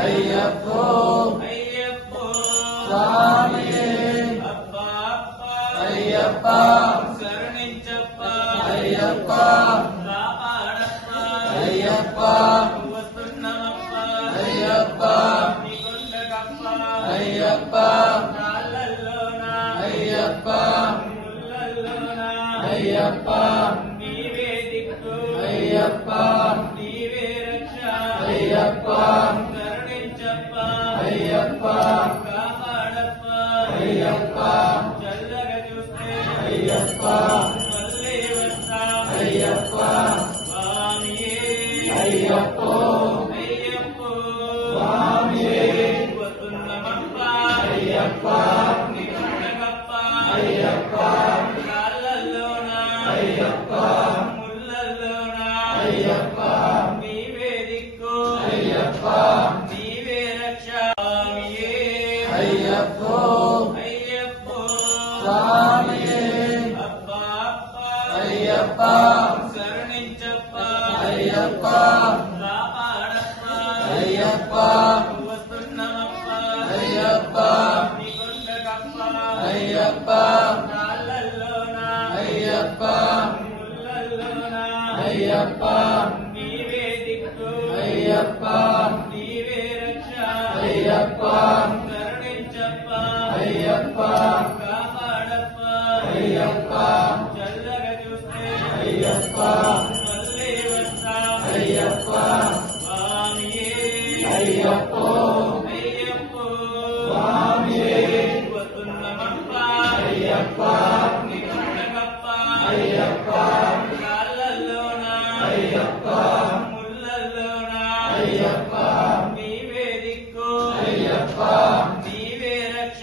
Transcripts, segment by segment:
అయ్యప్పో స్వామియే అయ్యప్ప శరణించప్ప అయ్యప్ప కాపాడప్ప అయ్యప్ప వస్తున్నమప్ప అయ్యప్ప నీకొండగప్ప అయ్యప్ప కాళ్ళల్లోన అయ్యప్ప ముళ్ళల్లోన అయ్యప్ప నీవే దిక్కు అయ్యప్ప నీవే రక్ష అయ్యప్ప కరుణించప్ప అయ్యప్ప కాపాడప్ప అయ్యప్ప చల్లగా చూస్తే అయ్యప్ప మళ్ళీ వస్తా అయ్యప్ప స్వామియే అయ్యప్పో అయ్యప్పో స్వామియే వస్తున్నమప్ప అయ్యప్ప నిన్నగప్ప అయ్యప్ప కాళ్ళల్లోన అయ్యప్ప ముళ్ళల్లోన అయ్యప్ప నీవే దిక్కు అయ్యప్ప నీవే రక్ష స్వామియే అయ్యప్పో అయ్యప్పో స్వామియే అప్ప అప్ప అయ్యప్ప శరణించప్ప అయ్యప్ప కాపాడప్ప అయ్యప్ప వస్తున్నమప్ప అయ్యప్ప నీకొండగప్ప అయ్యప్ప కాళ్ళల్లోన అయ్యప్ప ముళ్ళల్లోన అయ్యప్ప నీవే దిక్కు అయ్యప్ప నీవే రక్ష అయ్యప్ప కరుణించప్ప అయ్యప్ప కాపాడప్ప అయ్యప్ప చల్లగా చూస్తే అయ్యప్ప మళ్ళీ వస్తా అయ్యప్ప స్వామియే అయ్యప్పో అయ్యప్పో స్వామియే వస్తున్నమప్ప అయ్యప్ప నిన్నగప్ప అయ్యప్ప కాళ్ళల్లోన అయ్యప్ప ముళ్ళల్లోన అయ్యప్ప నీవే దిక్కు అయ్యప్ప నీవే రక్ష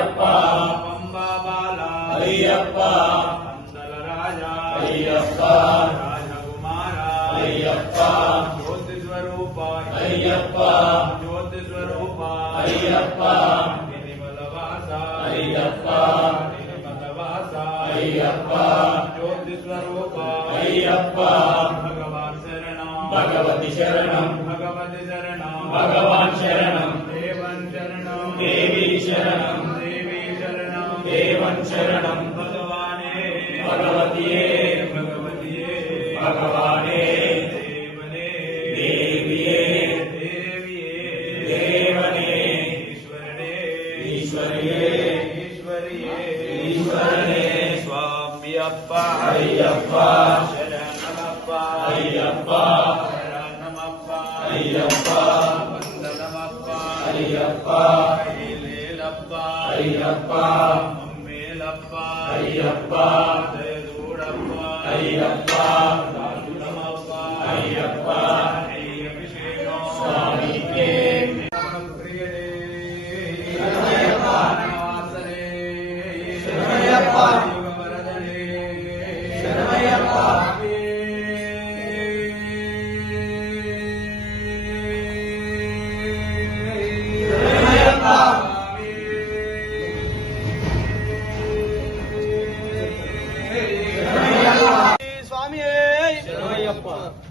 అయ్యప్ప పంబా బాల అయ్యప్ప అందల రాజా అయ్యప్ప రాజకుమార అయ్యప్ప జ్యోతి స్వరూప అయ్యప్ప జ్యోతి స్వరూప అయ్యప్ప నిర్మలవాస అయ్యప్ప నిర్మలవాస అయ్యప్ప జ్యోతి స్వరూప అయ్యప్ప భగవాన్ శరణం భగవతి శరణం భగవతి శరణం భగవాన్ శరణం దేవన్ శరణం దేవి శరణం దేవి శరణం దేవన్ శరణం భగవానే భగవతియే భగవతియే భగవానే దేవనే దేవియే దేవియే దేవనే ఈశ్వరనే ఈశ్వరియే ఈశ్వరియే ఈశ్వరనే స్వామి అప్ప అయ్యప్ప శరణమప్ప అయ్యప్ప శరణమప్ప అయ్యప్ప వందనమప్ప అయ్యప్ప ఐలేలప్ప అయ్యప్ప మమ్మేలప్ప అయ్యప్ప దయదూడప్ప అయ్యప్ప దాసుడమప్ప అయ్యప్ప అయ్యభిషేకం స్వామికే ప్రియడే శరణమయ్యప్ప శరణమయ్యప్ప వరదనే శరణమయ్యప్ప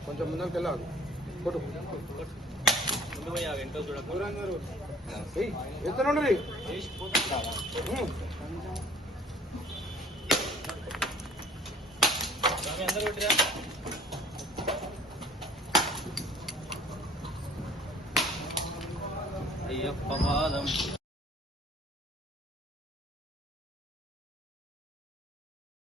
కొంచెం ముందరికి వెళ్ళాలి కొట్టు ఎంత అందరూ